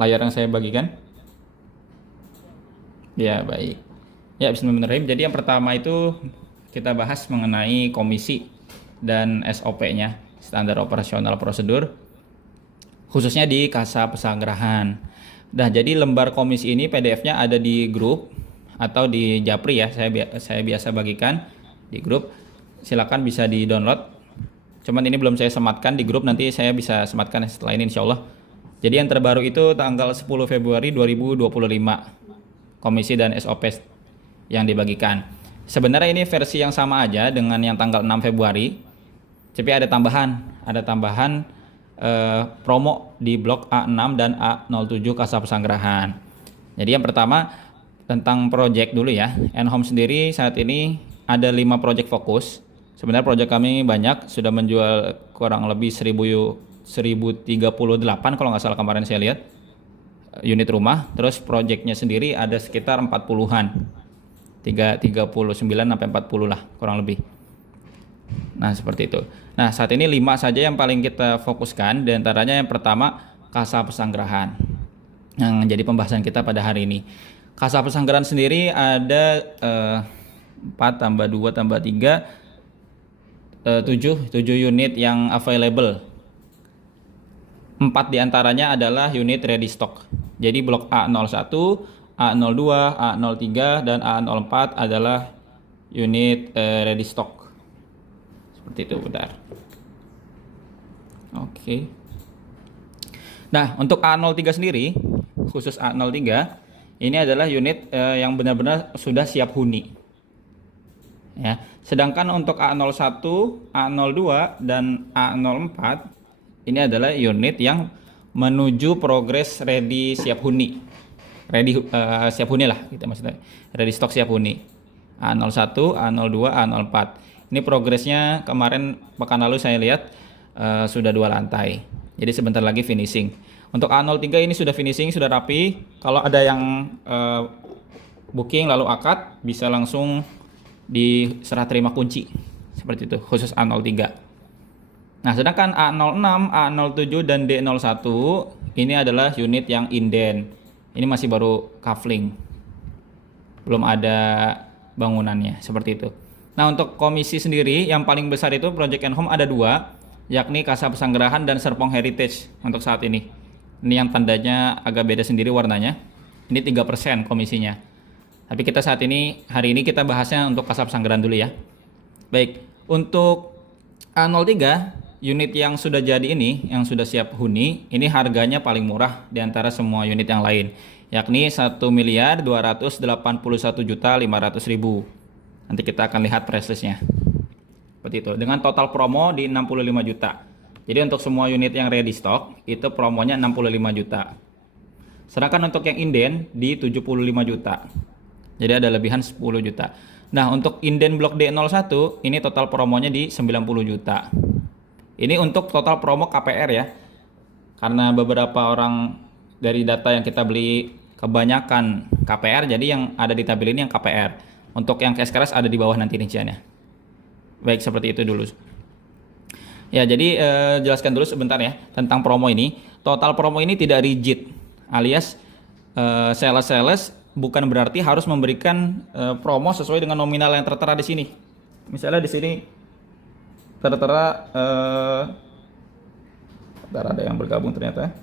layar yang saya bagikan? Ya, baik. Ya, bismillahirrahmanirrahim. Jadi yang pertama itu kita bahas mengenai komisi dan SOP-nya, standar operasional prosedur, khususnya di Kasa Pesanggerahan. Nah, jadi lembar komisi ini PDF-nya ada di grup atau di Japri ya. Saya biasa bagikan di grup. Silakan bisa di-download. Cuman ini belum saya sematkan di grup, nanti saya bisa sematkan setelah ini insya Allah. Jadi yang terbaru itu tanggal 10 Februari 2025, komisi dan SOP yang dibagikan. Sebenarnya ini versi yang sama aja dengan yang tanggal 6 Februari, tapi ada tambahan promo di blok A6 dan A07 Kasa Pesanggerahan. Jadi yang pertama tentang project dulu ya. N-Home sendiri saat ini ada 5 project fokus. Sebenarnya project kami banyak, sudah menjual kurang lebih 1038 kalau nggak salah kemarin saya lihat unit rumah. Terus projectnya sendiri ada sekitar 40-an, 39 sampai 40 lah kurang lebih. Nah seperti itu. Nah saat ini 5 saja yang paling kita fokuskan. Di antaranya yang pertama Kasa Pesanggerahan yang jadi pembahasan kita pada hari ini. Kasa Pesanggerahan sendiri ada 4 tambah 2 tambah 3 7 unit yang available. 4 diantaranya adalah unit ready stock. Jadi blok A01, A02, A03 dan A04 adalah unit ready stock. Seperti itu, benar. Oke. Nah, untuk A03 sendiri, khusus A03, ini adalah unit yang benar-benar sudah siap huni. Ya, sedangkan untuk A01, A02 dan A04 ini adalah unit yang menuju progres ready siap huni. Ready siap huni lah gitu maksudnya. Ready stock siap huni. A01, A02, A04. Ini progresnya kemarin pekan lalu saya lihat sudah 2 lantai. Jadi sebentar lagi finishing. Untuk A03 ini sudah finishing, sudah rapi. Kalau ada yang booking lalu akad bisa langsung diserah terima kunci seperti itu, khusus A03. Nah sedangkan A06, A07 dan D01 ini adalah unit yang inden. Ini masih baru kafling, belum ada bangunannya seperti itu. Nah untuk komisi sendiri yang paling besar itu Project N-Home ada 2, yakni Kasa Pesanggerahan dan Serpong Heritage untuk saat ini. Ini yang tandanya agak beda sendiri warnanya. Ini 3% komisinya. Tapi kita saat ini, hari ini kita bahasnya untuk Kasa Pesanggerahan dulu ya. Baik, untuk A03, unit yang sudah jadi ini, yang sudah siap huni, ini harganya paling murah di antara semua unit yang lain. Yakni 1.281.500.000. Nanti kita akan lihat price listnya. Seperti itu, dengan total promo di 65 juta. Jadi untuk semua unit yang ready stock, itu promonya 65 juta. Sedangkan untuk yang inden di 75 juta. Jadi ada lebihan 10 juta. Nah untuk inden blok D01 ini total promonya di 90 juta. Ini untuk total promo KPR ya. Karena beberapa orang dari data yang kita beli kebanyakan KPR, jadi yang ada di tabel ini yang KPR. Untuk yang cash keras ada di bawah nanti rinciannya. Baik, seperti itu dulu. Ya jadi jelaskan dulu sebentar ya tentang promo ini. Total promo ini tidak rigid, alias sales bukan berarti harus memberikan promo sesuai dengan nominal yang tertera di sini. Misalnya di sini tertera ada yang bergabung ternyata.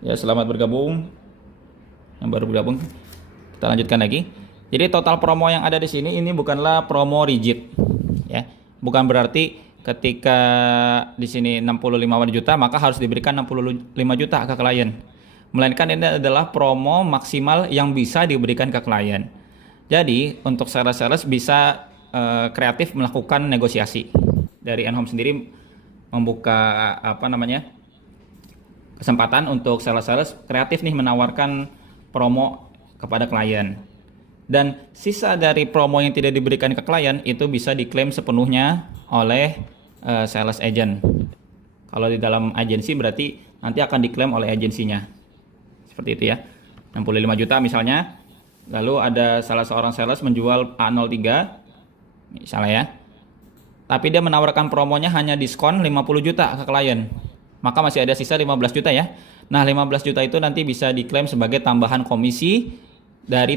Ya, selamat bergabung yang baru bergabung. Kita lanjutkan lagi. Jadi total promo yang ada di sini ini bukanlah promo rigid ya. Bukan berarti ketika di sini 65 juta maka harus diberikan 65 juta ke klien. Melainkan ini adalah promo maksimal yang bisa diberikan ke klien. Jadi untuk sales bisa kreatif melakukan negosiasi. Dari N-Home sendiri membuka kesempatan untuk sales kreatif nih menawarkan promo kepada klien. Dan sisa dari promo yang tidak diberikan ke klien itu bisa diklaim sepenuhnya oleh sales agent. Kalau di dalam agensi berarti nanti akan diklaim oleh agensinya. Seperti itu ya. 65 juta misalnya. Lalu ada salah seorang sales menjual A03 misalnya ya. Tapi dia menawarkan promonya hanya diskon 50 juta ke klien. maka masih ada sisa 15 juta ya. Nah, 15 juta itu nanti bisa diklaim sebagai tambahan komisi dari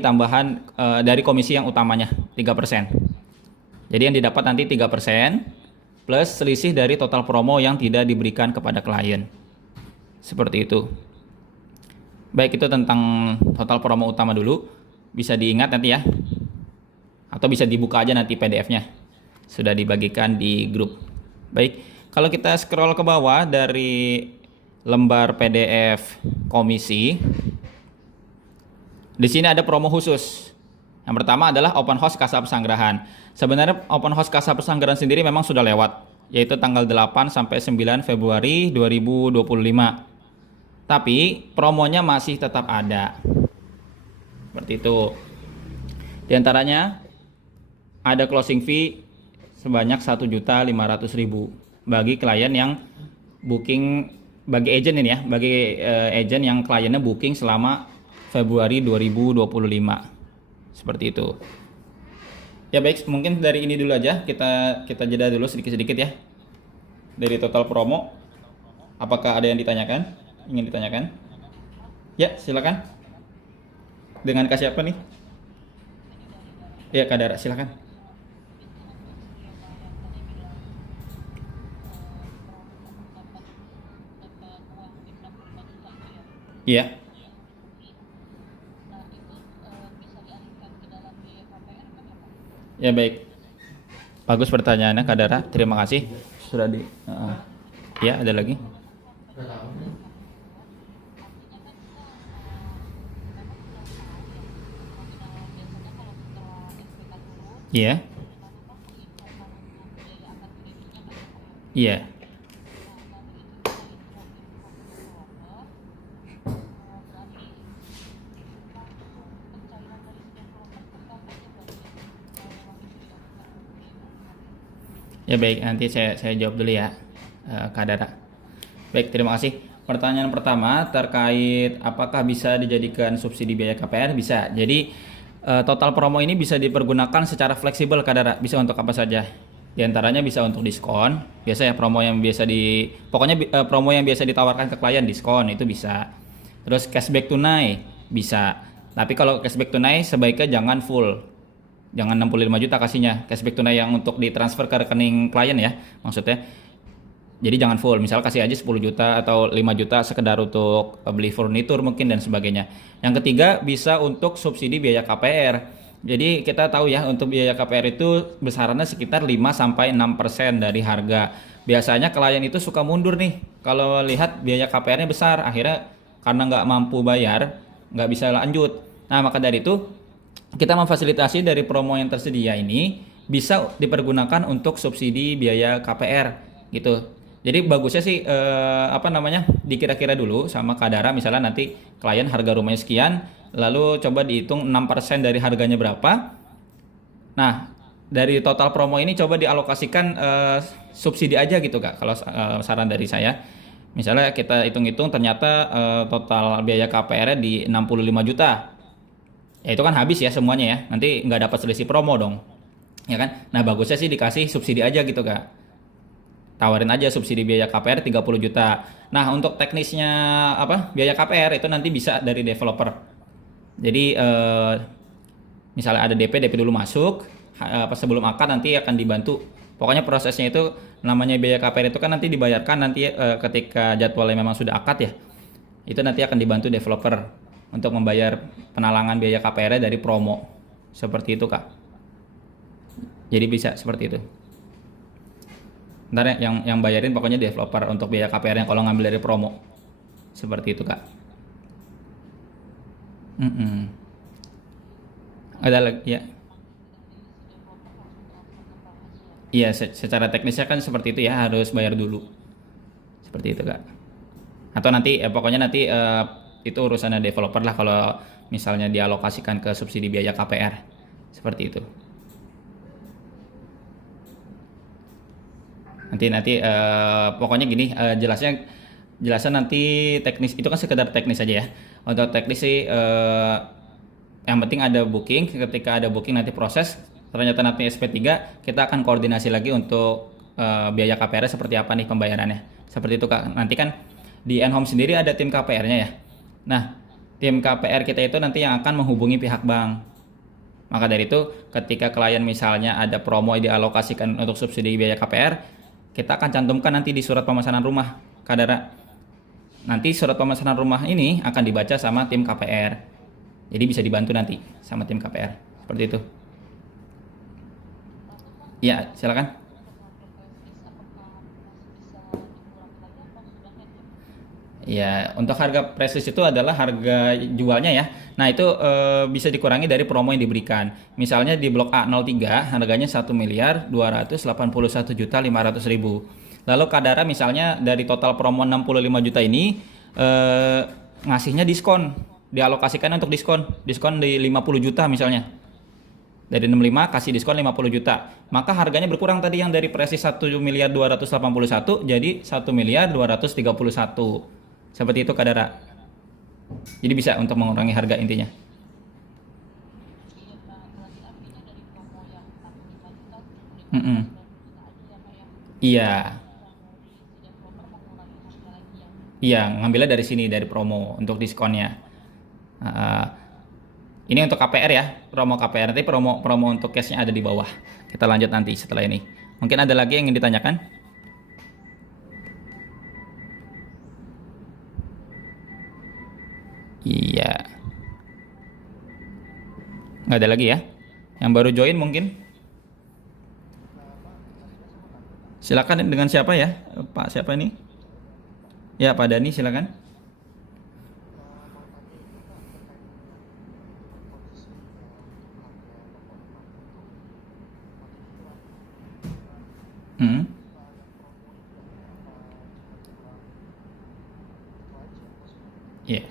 dari komisi yang utamanya 3%. Jadi yang didapat nanti 3% plus selisih dari total promo yang tidak diberikan kepada klien. Seperti itu. Baik, itu tentang total promo utama dulu. Bisa diingat nanti ya. Atau bisa dibuka aja nanti PDF-nya. Sudah dibagikan di grup. Baik, kalau kita scroll ke bawah dari lembar PDF komisi, di sini ada promo khusus. Yang pertama adalah open house Kasa Pesanggerahan. Sebenarnya open house Kasa Pesanggerahan sendiri memang sudah lewat, yaitu tanggal 8 sampai 9 Februari 2025. Tapi promonya masih tetap ada. Seperti itu. Di antaranya ada closing fee sebanyak 1.500.000 bagi klien yang booking, bagi agent ini ya, bagi agent yang kliennya booking selama Februari 2025. Seperti itu. Ya baik, mungkin dari ini dulu aja, kita jeda dulu sedikit-sedikit ya. Dari total promo. Apakah ada yang ditanyakan? Ingin ditanyakan? Ya, silakan. Dengan kasih apa nih? Ya, Kak Dara, silakan. Iya. Ya baik. Bagus pertanyaannya Kak Dara. Terima kasih. Sudah di ya, ada lagi? Iya. Iya. Ya baik, nanti saya jawab dulu ya, Kak Dara. Baik, terima kasih. Pertanyaan pertama terkait apakah bisa dijadikan subsidi biaya KPR? Bisa. Jadi total promo ini bisa dipergunakan secara fleksibel, Kak Dara. Bisa untuk apa saja? Di antaranya bisa untuk diskon. Biasa ya promo yang biasa pokoknya promo yang biasa ditawarkan ke klien, diskon itu bisa. Terus cashback tunai bisa. Tapi kalau cashback tunai sebaiknya jangan full. Jangan 65 juta kasihnya. Cashback tunai yang untuk ditransfer ke rekening klien ya, maksudnya. Jadi jangan full. Misal kasih aja 10 juta atau 5 juta sekedar untuk beli furnitur mungkin dan sebagainya. Yang ketiga bisa untuk subsidi biaya KPR. Jadi kita tahu ya, untuk biaya KPR itu besarannya sekitar 5 sampai 6% dari harga. Biasanya klien itu suka mundur nih kalau lihat biaya KPR-nya besar, akhirnya karena nggak mampu bayar, nggak bisa lanjut. Nah, maka dari itu kita memfasilitasi dari promo yang tersedia ini bisa dipergunakan untuk subsidi biaya KPR gitu. Jadi bagusnya sih dikira-kira dulu sama Kak Dara, misalnya nanti klien harga rumahnya sekian, lalu coba dihitung 6% dari harganya berapa. Nah, dari total promo ini coba dialokasikan subsidi aja gitu Kak, kalau saran dari saya. Misalnya kita hitung-hitung ternyata total biaya KPR-nya di 65 juta. Ya itu kan habis ya semuanya ya, nanti nggak dapat selisih promo dong, ya kan? Nah bagusnya sih dikasih subsidi aja gitu Kak, tawarin aja subsidi biaya KPR 30 juta. Nah untuk teknisnya biaya KPR itu nanti bisa dari developer. Jadi misalnya ada DP dulu masuk, pas sebelum akad nanti akan dibantu. Pokoknya prosesnya itu namanya biaya KPR itu kan nanti dibayarkan nanti ketika jadwalnya memang sudah akad ya, itu nanti akan dibantu developer untuk membayar penalangan biaya KPR dari promo. Seperti itu Kak. Jadi bisa seperti itu. Ntar ya, yang bayarin pokoknya developer untuk biaya KPR-nya kalau ngambil dari promo. Seperti itu Kak. Ada lagi ya. Iya, secara teknisnya kan seperti itu ya, harus bayar dulu. Seperti itu Kak. Atau nanti pokoknya nanti itu urusannya developer lah kalau misalnya dialokasikan ke subsidi biaya KPR. Seperti itu. Nanti pokoknya gini, jelasnya nanti teknis itu kan sekedar teknis aja ya. Untuk teknis sih yang penting ada booking. Ketika ada booking nanti proses, ternyata nanti SP3 kita akan koordinasi lagi untuk biaya KPR seperti apa nih pembayarannya. Seperti itu Kak. Nanti kan di N-Home sendiri ada tim KPR-nya ya. Nah, tim KPR kita itu nanti yang akan menghubungi pihak bank. Maka dari itu ketika klien misalnya ada promo yang dialokasikan untuk subsidi biaya KPR, kita akan cantumkan nanti di surat pemesanan rumah, Kak Dara. Nanti surat pemesanan rumah ini akan dibaca sama tim KPR. Jadi bisa dibantu nanti sama tim KPR. Seperti itu. Ya, silakan. Ya, untuk harga press list itu adalah harga jualnya ya. Nah, itu bisa dikurangi dari promo yang diberikan. Misalnya di blok A03 harganya 1.281.500.000. Lalu Kadara misalnya dari total promo 65 juta ini ngasihnya diskon, dialokasikan untuk diskon. Diskon di 50 juta misalnya. Dari 65 kasih diskon 50 juta. Maka harganya berkurang tadi yang dari press list 1.281 jadi 1.231. Seperti itu Kadara. Jadi bisa untuk mengurangi harga intinya. Mm-mm. Iya, iya ngambilnya dari sini dari promo untuk diskonnya. Uh, ini untuk KPR ya, promo KPR. Nanti promo untuk cashnya ada di bawah. Kita lanjut nanti setelah ini. Mungkin ada lagi yang ingin ditanyakan? Iya, nggak ada lagi ya. Yang baru join mungkin. Silakan dengan siapa ya? Pak siapa ini? Ya Pak Dani silakan. Hmm. Iya.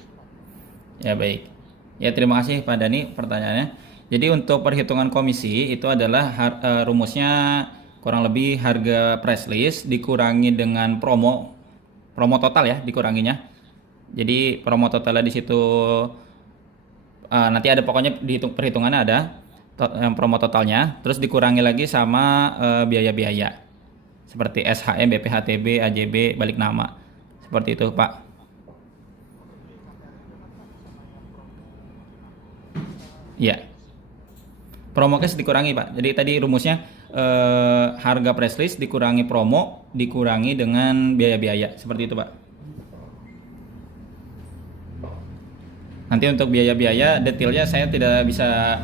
Ya baik. Ya terima kasih Pak Dani pertanyaannya. Jadi untuk perhitungan komisi itu adalah rumusnya kurang lebih harga press list dikurangi dengan promo total ya dikuranginya. Jadi promo totalnya di situ nanti ada pokoknya dihitung perhitungannya ada promo totalnya, terus dikurangi lagi sama biaya-biaya seperti SHM, BPHTB, AJB, balik nama. Seperti itu Pak. Iya. Promo cash dikurangi Pak. Jadi tadi rumusnya harga press list dikurangi promo dikurangi dengan biaya-biaya seperti itu Pak. Nanti untuk biaya-biaya detailnya saya tidak bisa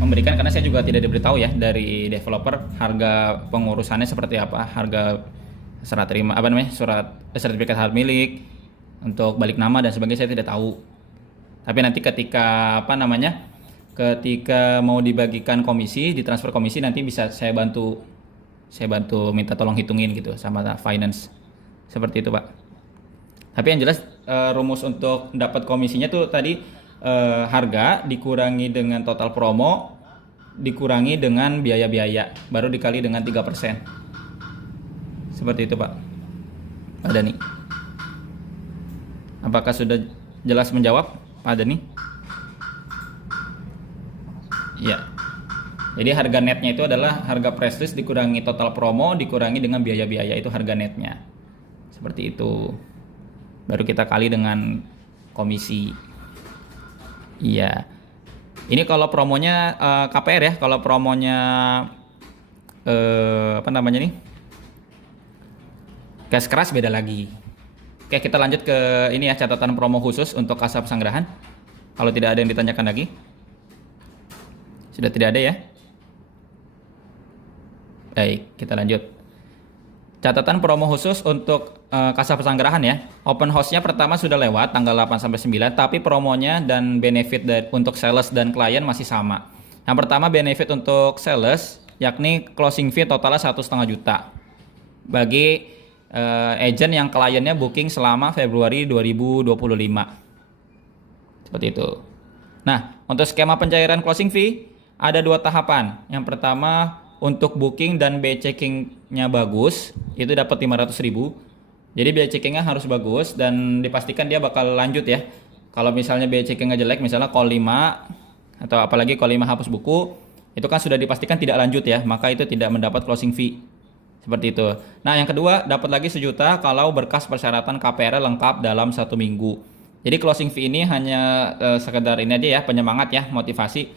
memberikan karena saya juga tidak diberitahu ya dari developer harga pengurusannya seperti apa, harga serah terima apa namanya surat sertifikat hak milik untuk balik nama dan sebagainya saya tidak tahu. Tapi nanti ketika apa namanya ketika mau dibagikan komisi, ditransfer komisi nanti bisa saya bantu minta tolong hitungin gitu sama finance. Seperti itu, Pak. Tapi yang jelas rumus untuk dapat komisinya tuh tadi harga dikurangi dengan total promo dikurangi dengan biaya-biaya baru dikali dengan 3%. Seperti itu, Pak. Pak Dani. Apakah sudah jelas menjawab, Pak Dani? Ya. Jadi harga netnya itu adalah harga press list dikurangi total promo dikurangi dengan biaya-biaya itu harga netnya. Seperti itu. Baru kita kali dengan komisi. Iya. Ini kalau promonya KPR ya. Kalau promonya apa namanya nih? Cash keras beda lagi. Oke, kita lanjut ke ini ya catatan promo khusus untuk kasa pesanggerahan. Kalau tidak ada yang ditanyakan lagi. Sudah tidak ada ya? Baik, kita lanjut. Catatan promo khusus untuk kasa pesanggerahan ya. Open house-nya pertama sudah lewat tanggal 8 sampai 9, tapi promonya dan benefit untuk sales dan klien masih sama. Yang pertama benefit untuk sales yakni closing fee totalnya 1,5 juta. Bagi agent yang kliennya booking selama Februari 2025. Seperti itu. Nah, untuk skema pencairan closing fee ada 2 tahapan. Yang pertama untuk booking dan biaya checkingnya bagus itu dapat 500.000. Jadi biaya checkingnya harus bagus dan dipastikan dia bakal lanjut ya. Kalau misalnya biaya checkingnya jelek, misalnya call 5 atau apalagi call 5 hapus buku, itu kan sudah dipastikan tidak lanjut ya, maka itu tidak mendapat closing fee. Seperti itu. Nah, yang kedua dapat lagi 1 juta kalau berkas persyaratan KPR lengkap dalam 1 minggu. Jadi closing fee ini hanya sekedar ini aja ya, penyemangat ya, motivasi.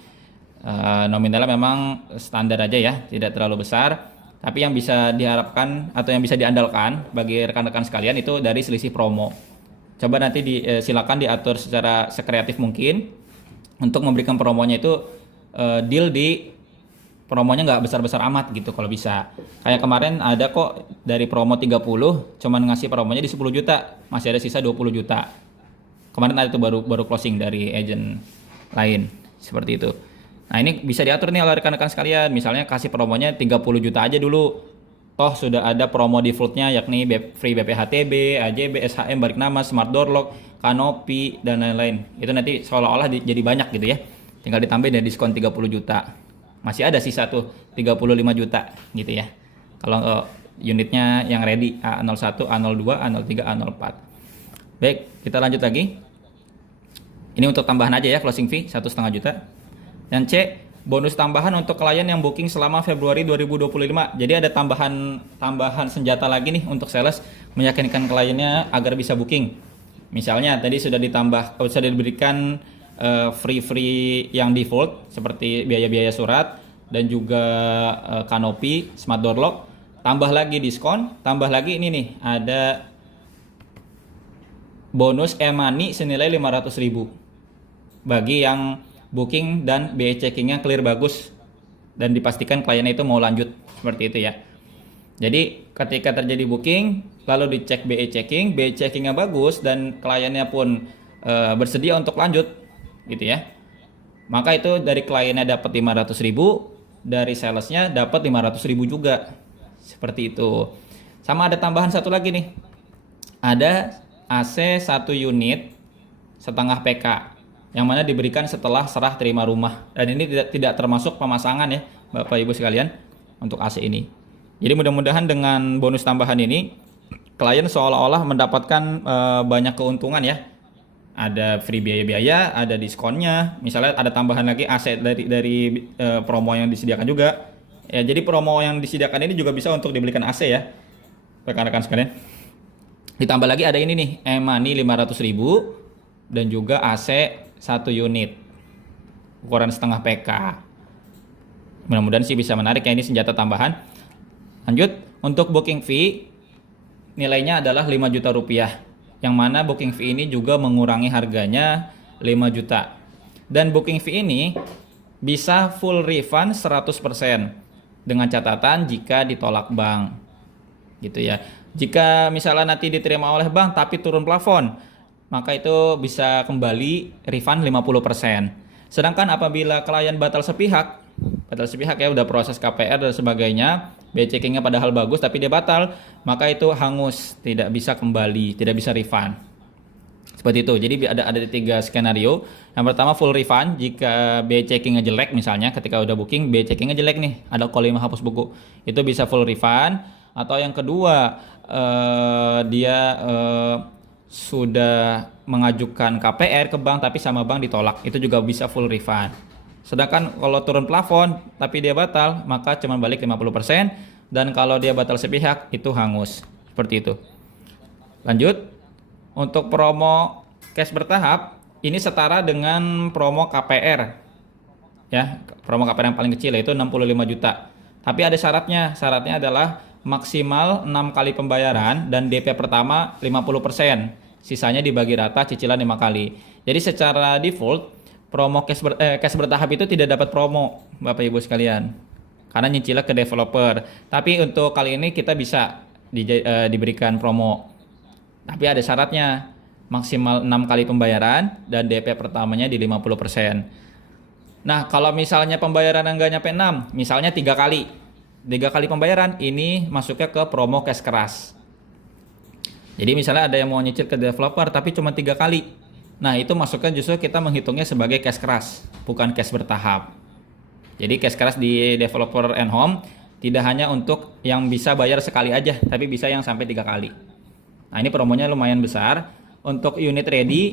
Nominalnya memang standar aja ya, tidak terlalu besar. Tapi yang bisa diharapkan atau yang bisa diandalkan bagi rekan-rekan sekalian itu dari selisih promo. Coba nanti silakan diatur secara sekreatif mungkin untuk memberikan promonya itu deal di promonya nggak besar-besar amat gitu kalau bisa. Kayak kemarin ada kok dari promo 30 cuman ngasih promonya di 10 juta, masih ada sisa 20 juta. Kemarin ada itu baru closing dari agent lain seperti itu. Nah, ini bisa diatur nih oleh rekan-rekan sekalian. Misalnya kasih promonya 30 juta aja dulu. Toh sudah ada promo defaultnya yakni free BPHTB, AJB, SHM, balik nama, smart door lock, kanopi dan lain-lain. Itu nanti seolah-olah jadi banyak gitu ya. Tinggal ditambah dari diskon 30 juta. Masih ada sisa tuh 35 juta gitu ya. Kalau unitnya yang ready A01, A02, A03, A04. Baik, kita lanjut lagi. Ini untuk tambahan aja ya, closing fee 1,5 juta. Yang C, bonus tambahan untuk klien yang booking selama Februari 2025. Jadi ada tambahan senjata lagi nih untuk sales meyakinkan kliennya agar bisa booking. Misalnya tadi sudah diberikan free yang default seperti biaya-biaya surat dan juga kanopi, smart door lock, tambah lagi diskon, tambah lagi ini nih ada bonus e-money senilai 500.000 bagi yang booking dan BE checkingnya clear bagus dan dipastikan kliennya itu mau lanjut seperti itu ya. Jadi ketika terjadi booking lalu dicek BE checkingnya bagus dan kliennya pun bersedia untuk lanjut gitu ya, maka itu dari kliennya dapat 500.000, dari salesnya dapat 500.000 juga seperti itu. Sama ada tambahan satu lagi nih, ada AC 1 unit setengah PK yang mana diberikan setelah serah terima rumah, dan ini tidak termasuk pemasangan ya Bapak Ibu sekalian untuk AC ini. Jadi mudah-mudahan dengan bonus tambahan ini klien seolah-olah mendapatkan banyak keuntungan ya. Ada free biaya-biaya, ada diskonnya. Misalnya ada tambahan lagi AC dari promo yang disediakan juga. Ya, jadi promo yang disediakan ini juga bisa untuk dibelikan AC ya, rekan-rekan sekalian. Ditambah lagi ada ini nih, e-money 500.000 dan juga AC 1 unit ukuran setengah PK. Mudah-mudahan sih bisa menarik ya, ini senjata tambahan. Lanjut, untuk booking fee nilainya adalah 5 juta rupiah. Yang mana booking fee ini juga mengurangi harganya 5 juta. Dan booking fee ini bisa full refund 100% dengan catatan jika ditolak bank. Gitu ya. Jika misalnya nanti diterima oleh bank tapi turun plafon, maka itu bisa kembali refund 50%. Sedangkan apabila klien batal sepihak ya udah proses KPR dan sebagainya, BE checkingnya padahal bagus tapi dia batal, maka itu hangus, tidak bisa kembali, tidak bisa refund. Seperti itu. Jadi ada 3 skenario. Yang pertama full refund jika BE checkingnya jelek, misalnya ketika udah booking BE checkingnya jelek nih, ada call 5 hapus buku, itu bisa full refund. Atau yang kedua dia sudah mengajukan KPR ke bank tapi sama bank ditolak, itu juga bisa full refund. Sedangkan kalau turun plafon tapi dia batal, maka cuma balik 50%, dan kalau dia batal sepihak itu hangus. Seperti itu. Lanjut, untuk promo cash bertahap ini setara dengan promo KPR. Ya, promo KPR yang paling kecil yaitu 65 juta. Tapi ada syaratnya. Syaratnya adalah maksimal 6 kali pembayaran dan DP pertama 50%. Sisanya dibagi rata cicilan 5 kali. Jadi secara default promo cash bertahap itu tidak dapat promo Bapak Ibu sekalian, karena nyicilnya ke developer. Tapi untuk kali ini kita bisa diberikan promo. Tapi ada syaratnya, maksimal 6 kali pembayaran dan DP pertamanya di 50%. Nah, kalau misalnya pembayaran enggak nyampe 6, misalnya 3 kali pembayaran, ini masuknya ke promo cash keras. Jadi misalnya ada yang mau nyicil ke developer tapi cuma 3 kali. Nah, itu masuknya justru kita menghitungnya sebagai cash keras, bukan cash bertahap. Jadi cash keras di developer and home tidak hanya untuk yang bisa bayar sekali aja, tapi bisa yang sampai 3 kali. Nah, ini promonya lumayan besar. Untuk unit ready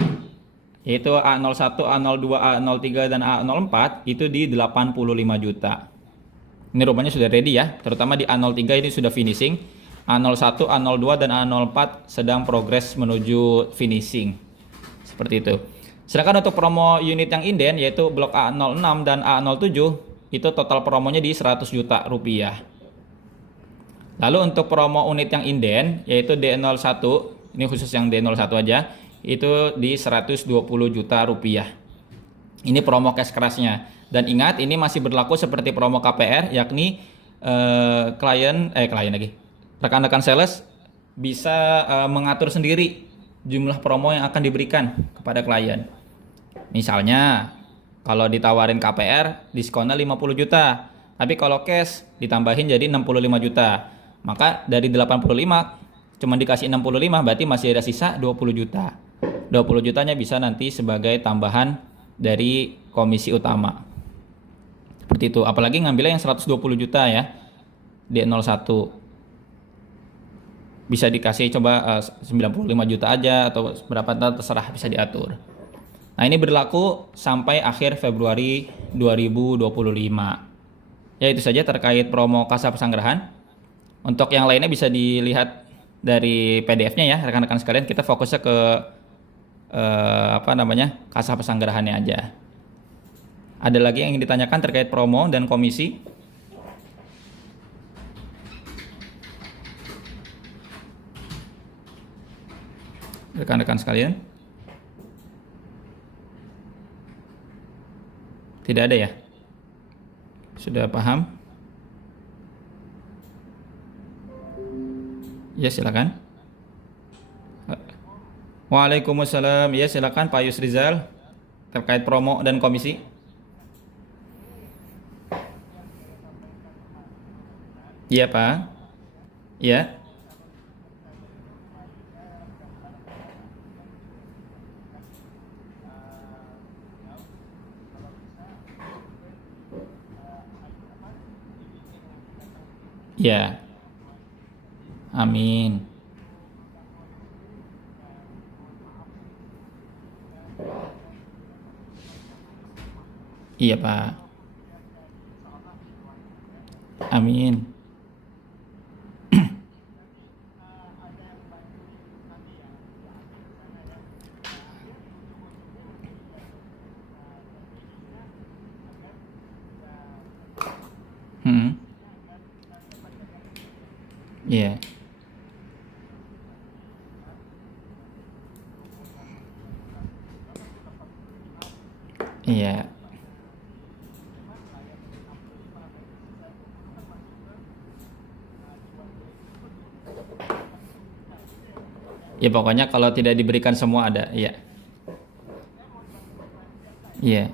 yaitu A01, A02, A03 dan A04 itu di 85 juta. Ini rumahnya sudah ready ya, terutama di A03 ini sudah finishing. A01, A02 dan A04 sedang progres menuju finishing. Seperti itu. Sedangkan untuk promo unit yang inden yaitu blok A06 dan A07 itu total promonya di 100 juta rupiah. Lalu untuk promo unit yang inden yaitu D01, ini khusus yang D01 aja, itu di 120 juta rupiah. Ini promo cash kerasnya. Dan ingat ini masih berlaku seperti promo KPR, yakni klien lagi. Rekan-rekan sales bisa mengatur sendiri jumlah promo yang akan diberikan kepada klien. Misalnya kalau ditawarin KPR diskonnya 50 juta, tapi kalau cash ditambahin jadi 65 juta. Maka dari 85 cuma dikasih 65, berarti masih ada sisa 20 juta. 20 jutanya bisa nanti sebagai tambahan dari komisi utama. Seperti itu. Apalagi ngambilnya yang 120 juta ya. D01. Bisa dikasih coba 95 juta aja atau berapa, terserah, bisa diatur. Nah, ini berlaku sampai akhir Februari 2025. Ya, itu saja terkait promo Kasa Pesanggerahan. Untuk yang lainnya bisa dilihat dari PDF-nya ya, rekan-rekan sekalian. Kita fokusnya ke Kasa Pesanggerahannya aja. Ada lagi yang ingin ditanyakan terkait promo dan komisi? Rekan-rekan sekalian? Tidak ada ya? Sudah paham? Ya, silakan. Waalaikumsalam. Ya, silakan Pak Yusrizal terkait promo dan komisi. Iya, Pak. Ya. Ya. Amin. Iya, Pak. Amin. Hmm. Iya. Iya. Ya, pokoknya kalau tidak diberikan semua ada, iya. Iya.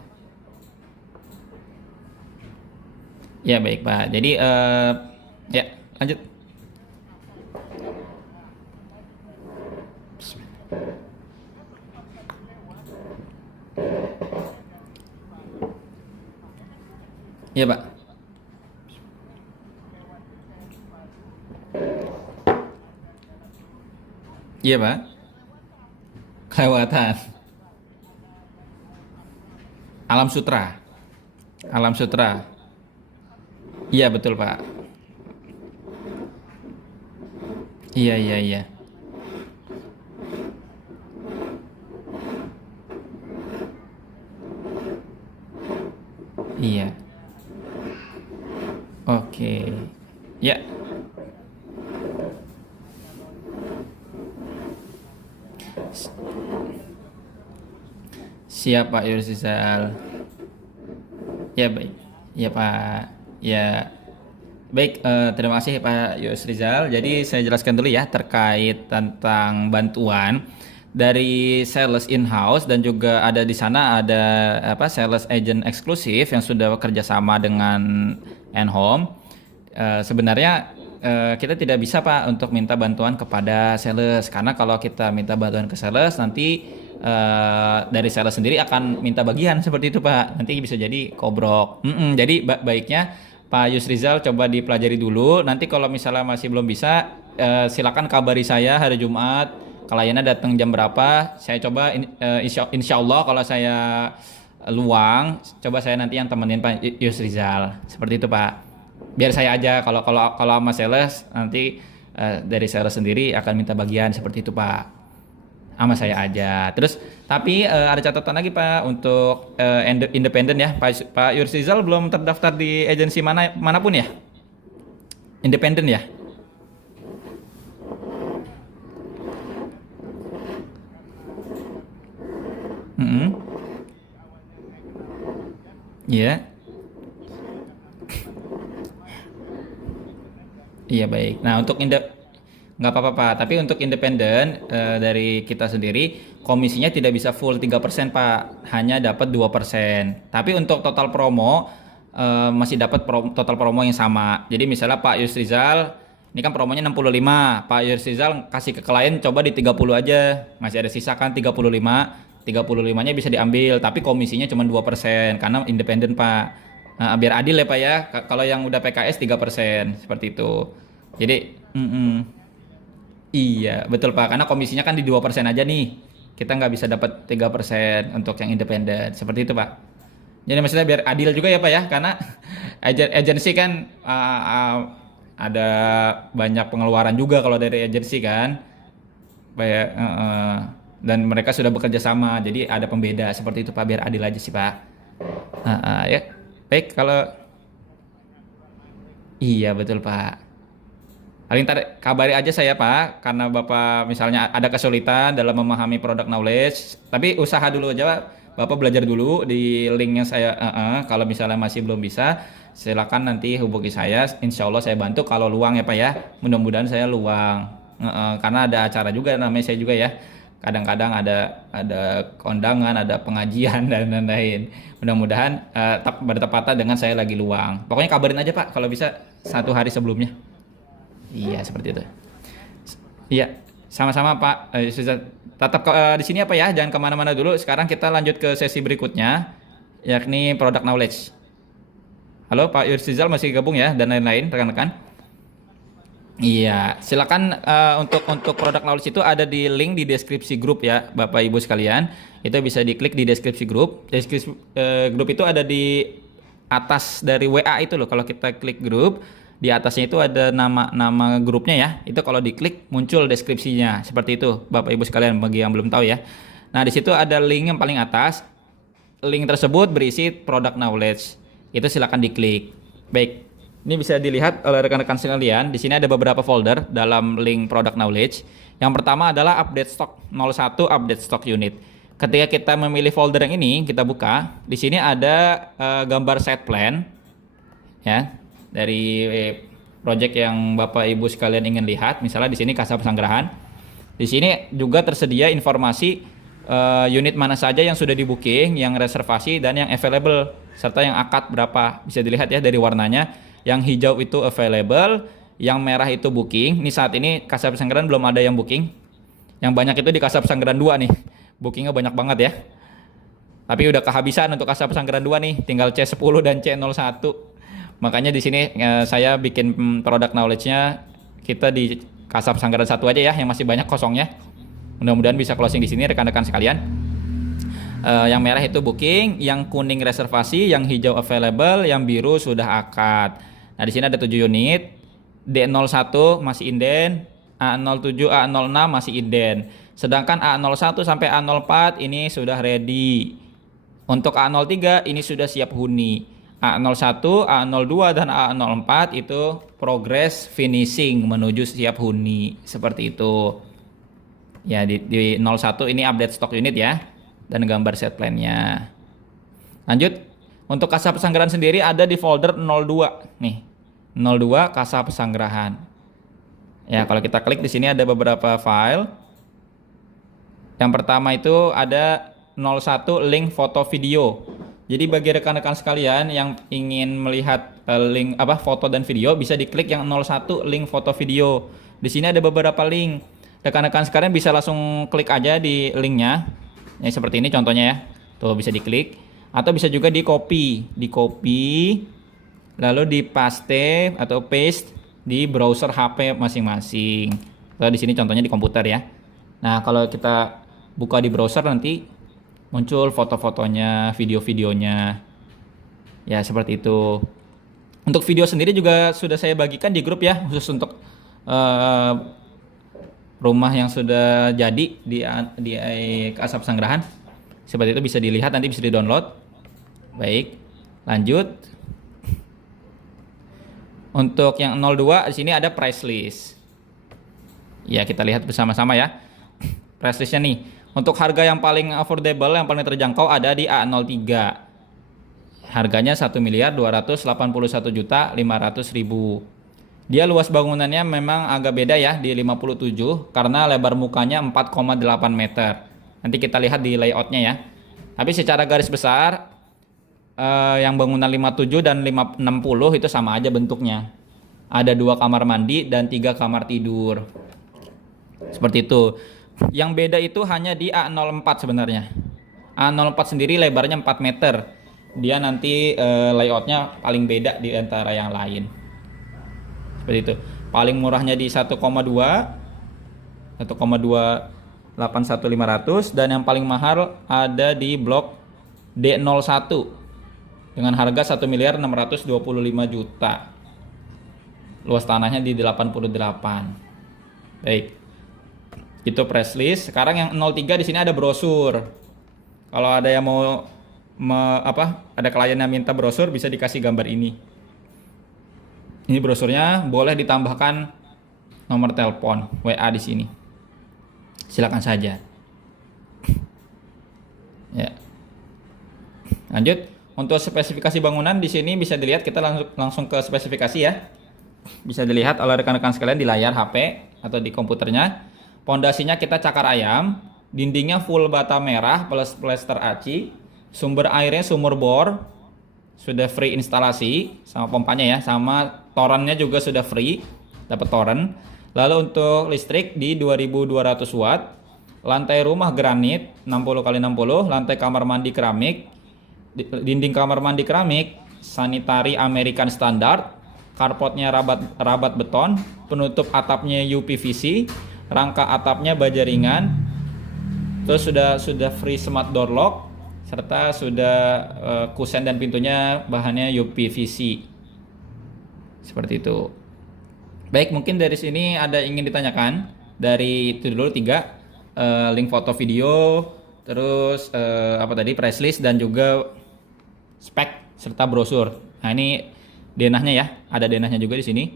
Ya, baik, Pak. Jadi ya, lanjut. Iya, Pak. Iya, Pak. Kelewatan. Alam Sutra. Alam Sutra. Iya, betul, Pak. Iya, iya, iya. Iya. Oke. Ya, siap Pak Yursizal. Ya, baik. Ya, Pak. Ya, baik. Terima kasih Pak Yusrizal. Jadi saya jelaskan dulu ya terkait tentang bantuan dari sales in-house, dan juga ada di sana ada sales agent eksklusif yang sudah bekerja sama dengan N-Home. Sebenarnya kita tidak bisa Pak untuk minta bantuan kepada sales, karena kalau kita minta bantuan ke sales nanti dari sales sendiri akan minta bagian seperti itu Pak. Nanti bisa jadi kobrok. Jadi baiknya Pak Yusrizal coba dipelajari dulu. Nanti kalau misalnya masih belum bisa, silakan kabari saya hari Jumat. Kliennya datang jam berapa? Saya coba insya Allah kalau saya luang, coba saya nanti yang temenin Pak Yusrizal. Seperti itu Pak. Biar saya aja, kalau kalau kalau sama sales nanti dari sales sendiri akan minta bagian seperti itu Pak. Sama saya aja. Terus tapi ada catatan lagi Pak untuk independen ya. Pak Yursizal belum terdaftar di agensi manapun ya? Independen ya? Mm-mm. Iya. Iya baik. Nah untuk nggak apa-apa Pak. Tapi untuk independen dari kita sendiri komisinya tidak bisa full 3% Pak. Hanya dapat 2%. Tapi untuk total promo masih dapat total promo yang sama. Jadi misalnya Pak Yusrizal ini kan promonya 65. Pak Yusrizal kasih ke klien coba di 30 aja. Masih ada sisa kan 35. 35-nya bisa diambil, tapi komisinya cuma 2% karena independen Pak. Biar adil ya Pak ya. Kalau yang udah PKS 3% seperti itu. Jadi, iya betul Pak. Karena komisinya kan di 2% aja nih. Kita nggak bisa dapat 3% untuk yang independen. Seperti itu Pak. Jadi maksudnya biar adil juga ya Pak ya. Karena agensi kan ada banyak pengeluaran juga kalau dari agensi kan. Banyak, dan mereka sudah bekerja sama. Jadi ada pembeda seperti itu Pak. Biar adil aja sih Pak. Ya. Baik kalau iya betul Pak. Paling ntar kabari aja saya Pak, karena Bapak misalnya ada kesulitan dalam memahami product knowledge, tapi usaha dulu aja Bapak belajar dulu di link yang saya, kalau misalnya masih belum bisa, silakan nanti hubungi saya, insya Allah saya bantu kalau luang ya Pak ya, mudah-mudahan saya luang, karena ada acara juga namanya saya juga ya, kadang-kadang ada kondangan, ada pengajian dan lain-lain, mudah-mudahan bertepatan dengan saya lagi luang, pokoknya kabarin aja Pak kalau bisa 1 hari sebelumnya. Iya, seperti itu. Iya, sama-sama Pak. Tetap di sini apa ya? Jangan kemana-mana dulu. Sekarang kita lanjut ke sesi berikutnya, yakni product knowledge. Halo, Pak Yursizal masih gabung ya dan lain-lain rekan-rekan. Iya, silakan untuk product knowledge itu ada di link di deskripsi grup ya, Bapak Ibu sekalian. Itu bisa diklik di deskripsi grup. Deskripsi grup itu ada di atas dari WA itu loh. Kalau kita klik grup, di atasnya itu ada nama grupnya ya. Itu kalau diklik muncul deskripsinya. Seperti itu, Bapak Ibu sekalian bagi yang belum tahu ya. Nah, di situ ada link yang paling atas. Link tersebut berisi product knowledge. Itu silakan diklik. Baik. Ini bisa dilihat oleh rekan-rekan sekalian. Di sini ada beberapa folder dalam link product knowledge. Yang pertama adalah update stock 01 update stock unit. Ketika kita memilih folder yang ini, kita buka. Di sini ada gambar set plan ya dari project yang Bapak Ibu sekalian ingin lihat. Misalnya di sini kasa pesanggerahan. Di sini juga tersedia informasi unit mana saja yang sudah di booking, yang reservasi dan yang available serta yang akad berapa. Bisa dilihat ya dari warnanya. Yang hijau itu available, yang merah itu booking. Ini saat ini Kasa Pesanggerahan belum ada yang booking. Yang banyak itu di Kasa Pesanggerahan 2 nih. Bookingnya banyak banget ya. Tapi udah kehabisan untuk Kasa Pesanggerahan 2 nih, tinggal C10 dan C01. Makanya di sini saya bikin product knowledge-nya kita di Kasa Pesanggerahan 1 aja ya yang masih banyak kosongnya. Mudah-mudahan bisa closing di sini rekan-rekan sekalian. Yang merah itu booking, yang kuning reservasi, yang hijau available, yang biru sudah akad. Nah, di sini ada 7 unit. D01 masih inden, A07, A06 masih inden. Sedangkan A01 sampai A04 ini sudah ready. Untuk A03 ini sudah siap huni. A01, A02 dan A04 itu progress finishing menuju siap huni. Seperti itu. Ya di 01 ini update stock unit ya. Dan gambar set plan-nya. Lanjut. Untuk Kasa Pesanggerahan sendiri ada di folder 02 nih. 02 Kasa Pesanggerahan. Ya, kalau kita klik di sini ada beberapa file. Yang pertama itu ada 01 link foto video. Jadi bagi rekan-rekan sekalian yang ingin melihat link foto dan video bisa diklik yang 01 link foto video. Di sini ada beberapa link. Rekan-rekan sekalian bisa langsung klik aja di linknya. Ya, seperti ini contohnya ya. Tuh bisa diklik atau bisa juga di copy lalu dipaste atau paste di browser HP masing-masing. Atau di sini contohnya di komputer ya. Nah, kalau kita buka di browser nanti muncul foto-fotonya, video-videonya. Ya, seperti itu. Untuk video sendiri juga sudah saya bagikan di grup ya, khusus untuk eh, rumah yang sudah jadi di Asap Sanggerahan. Seperti itu bisa dilihat, nanti bisa di-download. Baik, lanjut. Untuk yang 02 di sini ada price list. Ya, kita lihat bersama-sama ya. Price listnya nih. Untuk harga yang paling affordable, yang paling terjangkau ada di A03. Harganya 1.281.500.000. Dia luas bangunannya memang agak beda ya di 57 karena lebar mukanya 4,8 meter. Nanti kita lihat di layoutnya ya. Tapi secara garis besar yang bangunan 57 dan 560 itu sama aja bentuknya. Ada 2 kamar mandi dan 3 kamar tidur. Seperti itu. Yang beda itu hanya di A04 sebenarnya. A04 sendiri lebarnya 4 meter. Dia nanti layoutnya paling beda di antara yang lain. Seperti itu. Paling murahnya di 1,2 dan yang paling mahal ada di blok D01 dengan harga 1.625.000.000. Luas tanahnya di 88. Baik. Itu press list. Sekarang yang 03 di sini ada brosur. Kalau ada yang mau ada klien yang minta brosur bisa dikasih gambar ini. Ini brosurnya, boleh ditambahkan nomor telepon WA di sini. Silakan saja. Ya. Lanjut, untuk spesifikasi bangunan di sini bisa dilihat, kita langsung ke spesifikasi ya. Bisa dilihat oleh rekan-rekan sekalian di layar HP atau di komputernya. Pondasinya kita cakar ayam, dindingnya full bata merah plus plester aci, sumber airnya sumur bor, sudah free instalasi sama pompanya ya, sama torennya juga sudah free, dapat toren. Lalu untuk listrik di 2200 watt, lantai rumah granit 60x60, lantai kamar mandi keramik, dinding kamar mandi keramik, sanitary American standard, carportnya rabat beton, penutup atapnya UPVC, rangka atapnya baja ringan, terus sudah free smart door lock, serta sudah kusen dan pintunya bahannya UPVC. Seperti itu. Baik, mungkin dari sini ada ingin ditanyakan. Dari itu dulu 3 link foto video, terus price list dan juga spek serta brosur. Nah, ini denahnya ya, ada denahnya juga di sini.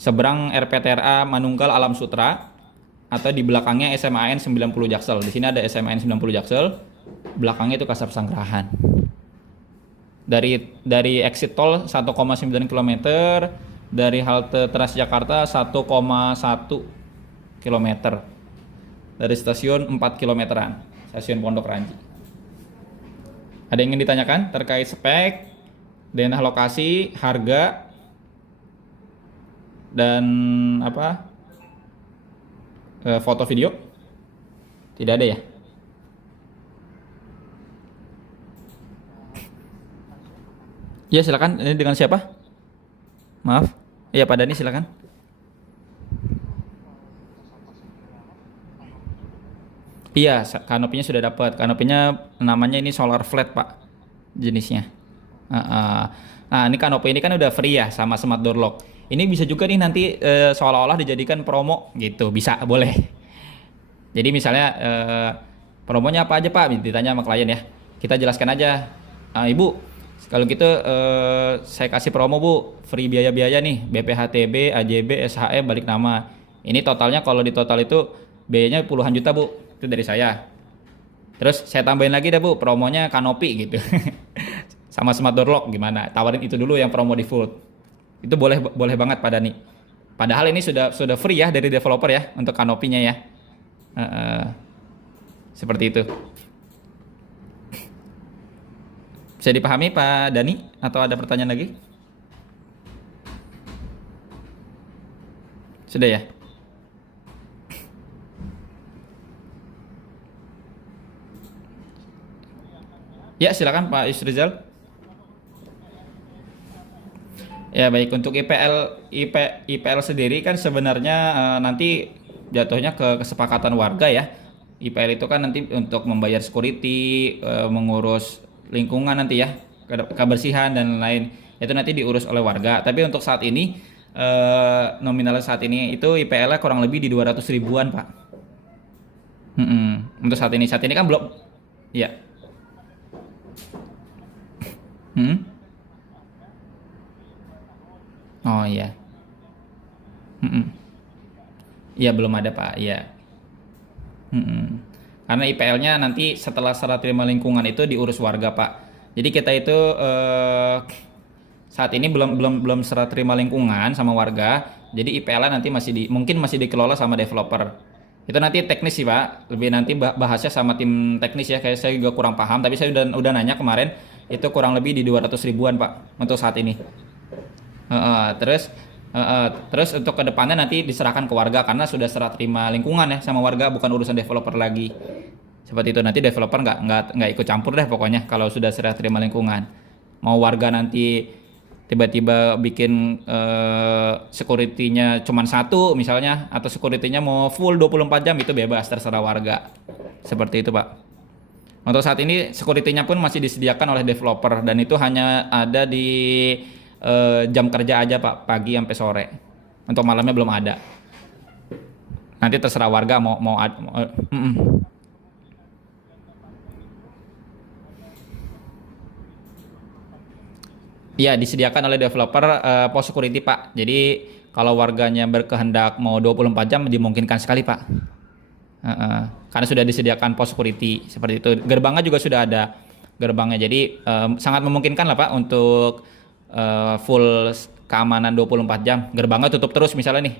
Seberang RPTRA Manunggal Alam Sutra atau di belakangnya SMAN 90 Jaksel. Di sini ada SMAN 90 Jaksel. Belakangnya itu Kasab Sanggerahan. Dari exit tol 1,9 km, dari halte Transjakarta 1,1 km. Dari stasiun 4 kilometeran, stasiun Pondok Ranji. Ada yang ingin ditanyakan terkait spek, denah lokasi, harga, dan foto video? Tidak ada ya? Ya silakan. Ini dengan siapa? Maaf. Iya Pak Dani silakan. Iya, kanopinya sudah dapat. Kanopinya namanya ini solar flat Pak, jenisnya. Nah, ini kanopi ini kan udah free ya sama smart door lock. Ini bisa juga nih nanti seolah-olah dijadikan promo gitu, bisa, boleh. Jadi misalnya promonya apa aja Pak? Ditanya sama klien ya. Kita jelaskan aja. Ibu, kalau gitu saya kasih promo Bu, free biaya-biaya nih, BPHTB, AJB, SHE, balik nama. Ini totalnya kalau di total itu biayanya puluhan juta Bu, itu dari saya. Terus saya tambahin lagi deh Bu, promonya kanopi gitu. Sama smart door lock gimana? Tawarin itu dulu yang promo default. Itu boleh banget Pak Dani. Padahal ini sudah free ya dari developer ya untuk kanopinya ya. Seperti itu. Bisa dipahami Pak Dani atau ada pertanyaan lagi? Sudah ya? Ya silakan Pak Yusrizal. Ya baik, untuk IPL sendiri kan sebenarnya nanti jatuhnya ke kesepakatan warga ya. IPL itu kan nanti untuk membayar security, mengurus lingkungan nanti ya, kebersihan dan lain-lain. itu nanti diurus oleh warga. Tapi untuk saat ini nominalnya saat ini itu IPL-nya kurang lebih di 200 ribuan, Pak. Untuk saat ini kan belum, ya. Hmm? Oh iya. Mm-mm. Iya belum ada Pak. Iya. Mm-mm. Karena IPL-nya nanti setelah serah terima lingkungan itu diurus warga Pak. Jadi kita itu saat ini belum belum belum serah terima lingkungan sama warga. Jadi IPL-nya nanti mungkin masih dikelola sama developer. Itu nanti teknis sih Pak. Lebih nanti bahasnya sama tim teknis ya. Kayak saya juga kurang paham. Tapi saya udah nanya kemarin itu kurang lebih di 200 ribuan Pak untuk saat ini. Terus terus untuk kedepannya nanti diserahkan ke warga karena sudah serah terima lingkungan ya sama warga, bukan urusan developer lagi. Seperti itu, nanti developer nggak ikut campur deh pokoknya kalau sudah serah terima lingkungan. Mau warga nanti tiba-tiba bikin security-nya cuman satu misalnya, atau security-nya mau full 24 jam, itu bebas, terserah warga. Seperti itu Pak. Untuk saat ini security-nya pun masih disediakan oleh developer dan itu hanya ada di jam kerja aja Pak, pagi sampai sore. Untuk malamnya belum ada. Nanti terserah warga Iya, disediakan oleh developer pos security Pak. Jadi kalau warganya berkehendak mau 24 jam dimungkinkan sekali Pak. Karena sudah disediakan pos security seperti itu. Gerbangnya juga sudah ada gerbangnya. Jadi sangat memungkinkan lah Pak untuk full keamanan 24 jam. Gerbangnya tutup terus misalnya nih.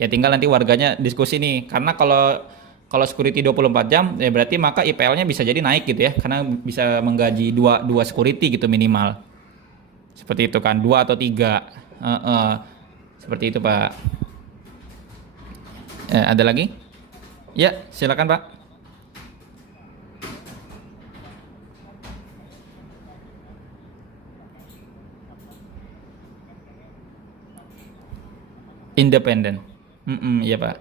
Ya tinggal nanti warganya diskusi nih. Karena kalau security 24 jam ya berarti maka IPL-nya bisa jadi naik gitu ya. Karena bisa menggaji dua security gitu minimal. Seperti itu kan, 2 atau 3. Seperti itu Pak. Ada lagi? Ya, silakan Pak. Independen. Iya Pak.